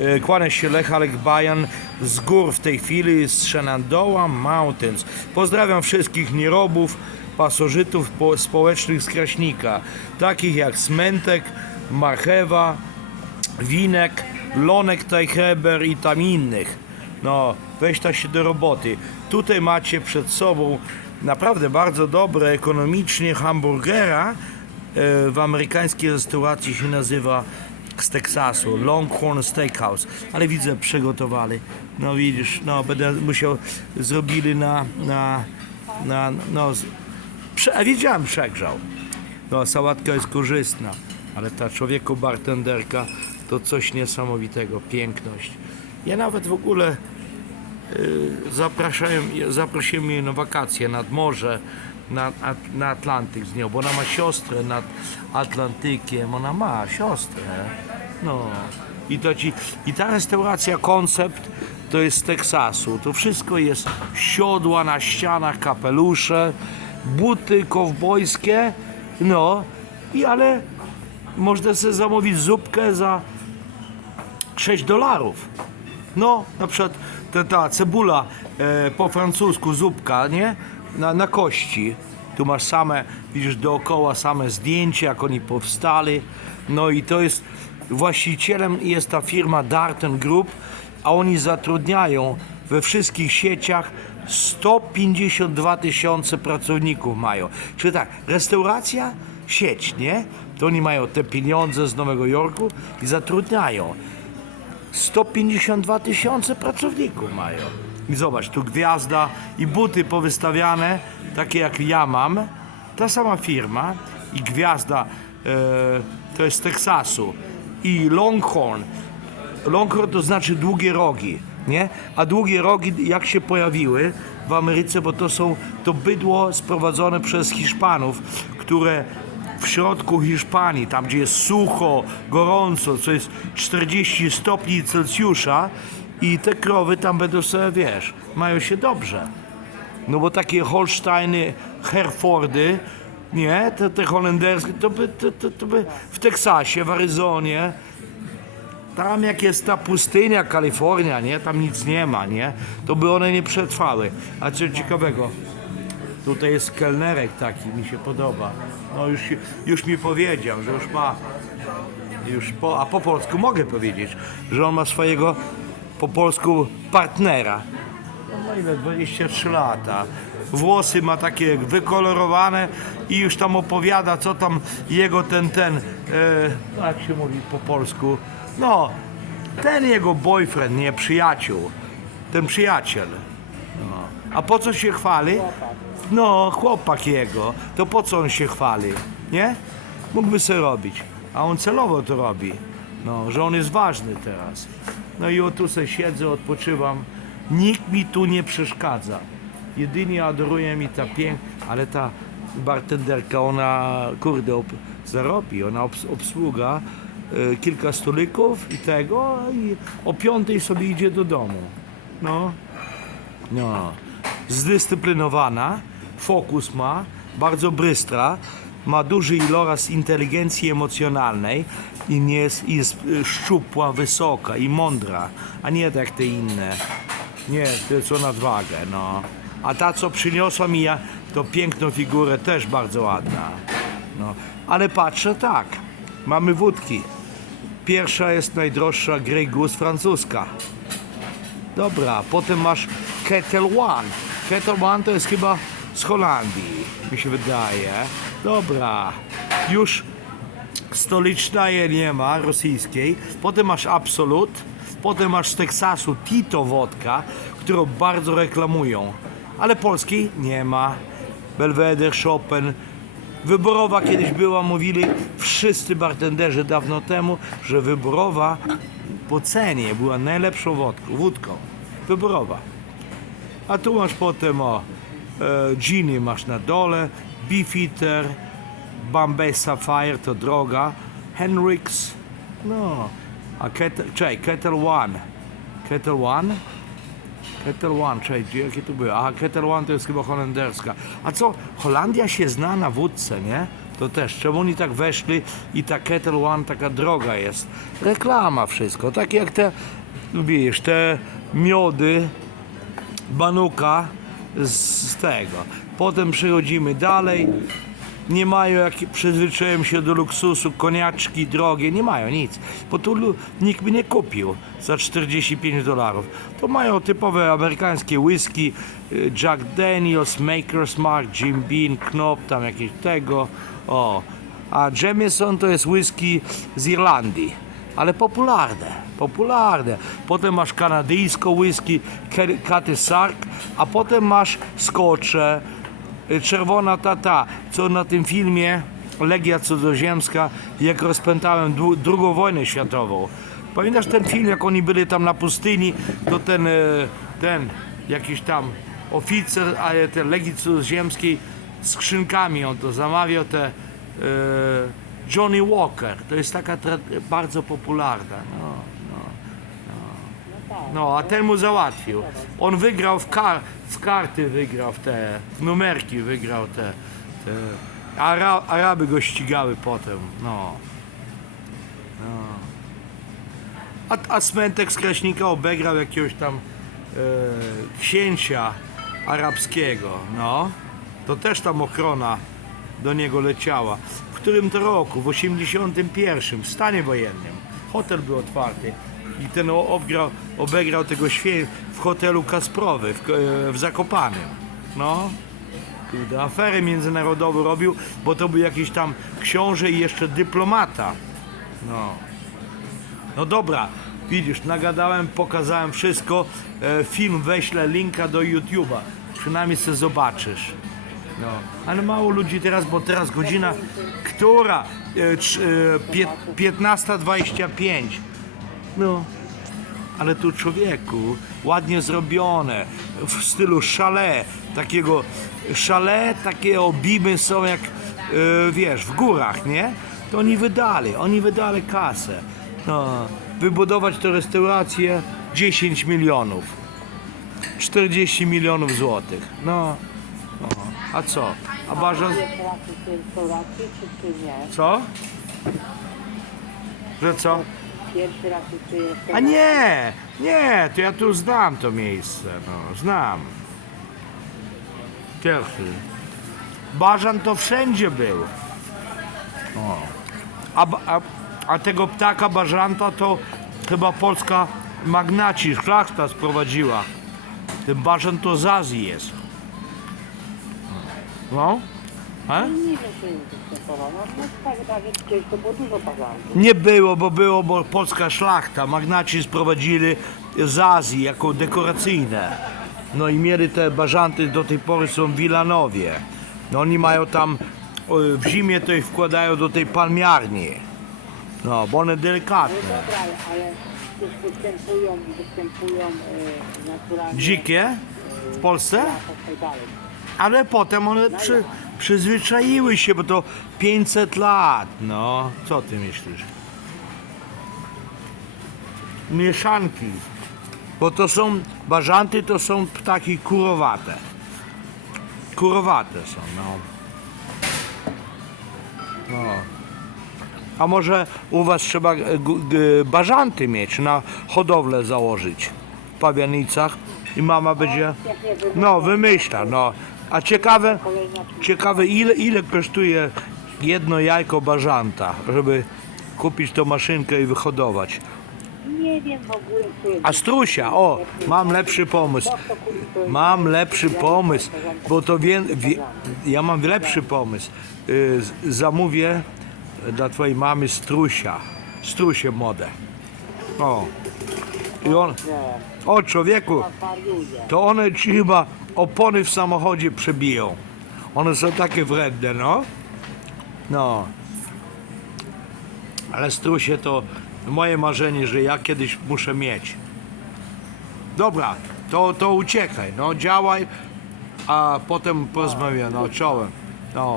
E, Kłania się Lech Alek Bajan z gór w tej chwili z Shenandoah Mountains. Pozdrawiam wszystkich nierobów, pasożytów po- społecznych z Kraśnika, takich jak Smentek, Marchewa, Winek, Lonek Tajcheber i tam innych. No, weź ta się do roboty. Tutaj macie przed sobą naprawdę bardzo dobre ekonomicznie hamburgera. E, W amerykańskiej restauracji się nazywa z Teksasu, Longhorn Steakhouse. Ale widzę, przygotowali. No widzisz, no będę musiał, zrobili na, na, na no, prze, a wiedziałem, przegrzał. No, sałatka jest korzystna, ale ta człowieku bartenderka to coś niesamowitego, piękność. Ja nawet w ogóle y, zapraszają, zaprosiłem mnie na wakacje nad morze, na, na Atlantyk z nią, bo ona ma siostrę nad Atlantykiem, ona ma siostrę. No. I, to ci, I ta restauracja, koncept to jest z Teksasu. To wszystko jest siodła na ścianach, kapelusze, buty kowbojskie, no, i ale można sobie zamówić zupkę za 6 dolarów. No, na przykład ta, ta cebula e, po francusku, zupka, nie? Na, na kości. Tu masz same, widzisz dookoła same zdjęcia, jak oni powstali. No i to jest, właścicielem jest ta firma Darten Group, a oni zatrudniają we wszystkich sieciach 152 tysiące pracowników mają. Czyli tak, restauracja, sieć, nie? To oni mają te pieniądze z Nowego Jorku i zatrudniają. 152 tysiące pracowników mają. I zobacz, tu gwiazda i buty powystawiane, takie jak ja mam. Ta sama firma i gwiazda e, to jest z Teksasu. I Longhorn. Longhorn to znaczy długie rogi, nie? A długie rogi jak się pojawiły w Ameryce, bo to są to bydło sprowadzone przez Hiszpanów, które w środku Hiszpanii, tam gdzie jest sucho, gorąco, co jest 40 stopni Celsjusza i te krowy tam będą sobie, wiesz, mają się dobrze. No bo takie Holsteiny, Herefordy, nie, te, te holenderskie, to by, to, to, to by w Teksasie, w Aryzonie, tam jak jest ta pustynia, Kalifornia, nie, tam nic nie ma, nie, to by one nie przetrwały. A co ciekawego, tutaj jest kelnerek taki, mi się podoba. No już, już mi powiedział, że już ma, już po, a po polsku mogę powiedzieć, że on ma swojego po polsku partnera. Ma ile? 23 lata. Włosy ma takie wykolorowane i już tam opowiada, co tam jego ten, ten, e, jak się mówi po polsku, no, ten jego boyfriend, nie przyjaciół, ten przyjaciel. No. A po co się chwali? No, chłopak jego, to po co on się chwali, nie? Mógłby sobie robić, a on celowo to robi, no, że on jest ważny teraz. No i o tu sobie siedzę, odpoczywam, nikt mi tu nie przeszkadza. Jedynie adoruje mi ta piękna, ale ta bartenderka, ona, kurde, ob, zarobi, ona obs, obsługa e, kilka stolików i tego i o piątej sobie idzie do domu. No, no, zdyscyplinowana, fokus ma, bardzo bystra, ma duży iloraz inteligencji emocjonalnej i nie jest, jest y, szczupła, wysoka i mądra, a nie tak te inne. Nie, to jest o nadwagę, no. A ta, co przyniosła mi ja, to piękną figurę, też bardzo ładna. No. Ale patrzę tak, mamy wódki. Pierwsza jest najdroższa Grey Goose francuska. Dobra, potem masz Kettle One. Kettle One to jest chyba z Holandii, mi się wydaje. Dobra, już stolicznej nie ma, rosyjskiej. Potem masz Absolut. Potem masz z Teksasu Tito wodka, którą bardzo reklamują. Ale polskiej nie ma. Belvedere, Chopin. Wyborowa kiedyś była, mówili wszyscy bartenderzy dawno temu, że wyborowa po cenie była najlepszą wodką, wódką. Wyborowa. A tu masz potem o e, Gini masz na dole, Beefeater, Bombay Sapphire to droga, Henrix, no, a Kettle, czekaj, Kettle One, Kettle One, Kettle One, czekaj, jakie to były? Aha, Kettle One to jest chyba holenderska. A co, Holandia się zna na wódce, nie? To też, czemu oni tak weszli i ta Kettle One taka droga jest? Reklama wszystko, tak jak te, wiesz, te miody, banuka z, tego. Potem przechodzimy dalej. Nie mają, jak przyzwyczaiłem się do luksusu, koniaczki drogie, nie mają nic. Bo tu nikt by nie kupił za 45 dolarów. To mają typowe amerykańskie whisky, y, Jack Daniels, Maker's Mark, Jim Beam, Knop, tam jakieś tego. O. A Jameson to jest whisky z Irlandii ale popularne, popularne. Potem masz kanadyjską whisky, Katy Sark, a potem masz skocze, y, czerwona tata, co na tym filmie Legia Cudzoziemska, jak rozpętałem drugą wojnę światową. Pamiętasz ten film, jak oni byli tam na pustyni, to ten, e, ten jakiś tam oficer, ale ten Legii Cudzoziemskiej skrzynkami on to zamawiał, te e, Johnny Walker, to jest taka bardzo popularna. No, no, no. no, a ten mu załatwił. On wygrał w, kar- w karty, wygrał w te, w numerki wygrał te. te. Ara- Araby go ścigały potem, no. A, a Smentek z Kraśnika obegrał jakiegoś tam e, księcia arabskiego, no. To też tam ochrona do niego leciała. Którym to roku? W 81, w stanie wojennym. Hotel był otwarty. I ten obgrał, obegrał tego świę w hotelu Kasprowy w, e, w Zakopanem. No. Kurde, aferę międzynarodową robił, bo to był jakiś tam książę i jeszcze dyplomata. No. No dobra, widzisz, nagadałem, pokazałem wszystko. E, film weźlę linka do YouTube'a. Przynajmniej sobie zobaczysz. No, ale mało ludzi teraz, bo teraz godzina, która? E, e, pie- 15.25. No, ale tu człowieku, ładnie zrobione, w stylu chalet, takiego chalet, takie obimy są jak, e, wiesz, w górach, nie? To oni wydali, oni wydali kasę. No, wybudować tę restaurację 10 milionów. 40 milionów złotych. No. A co? A. Pierwszy raz czy nie? Co? Że co? Pierwszy raz. A nie, nie, to ja tu znam to miejsce, no, znam. Pierwszy. Bażan to wszędzie był. O. A, ba- a, a tego ptaka bażanta to chyba polska magnaci, szlachta sprowadziła. Ten bażan to z Azji jest. No? A? Nie wiem, czy nie występował. No, no tak, kiedyś to było dużo. Nie było, bo było, bo polska szlachta, magnaci sprowadzili z Azji jako dekoracyjne. No i mieli te bażanty, do tej pory są w Wilanowie. No oni mają tam, w zimie to ich wkładają do tej palmiarni. No, bo one No delikatne. dobra, ale też występują, występują e, naturalnie. Dzikie w Polsce? Ja, tak dalej. Ale potem one przy, przyzwyczaiły się, bo to 500 lat. No, co ty myślisz? Mieszanki. Bo to są, bażanty to są ptaki kurowate. Kurowate są, no. no. A może u was trzeba e, bażanty mieć, na hodowlę założyć w Pawianicach i mama będzie... No, wymyśla, no. A ciekawe, ciekawe ile, ile kosztuje jedno jajko bażanta, żeby kupić tą maszynkę i wyhodować. Nie wiem w ogóle, co jest. A strusia, o, mam lepszy pomysł. Mam lepszy pomysł, bo to wie, wie, ja mam lepszy pomysł. Y, Zamówię dla twojej mamy strusia. Strusie modę. O. I on, o człowieku, to one ci chyba opony w samochodzie przebiją. One są takie wredne, no. No. Ale strusie to moje marzenie, że ja kiedyś muszę mieć. Dobra, to, to uciekaj, no działaj, a potem porozmawiamy, no czołem. No.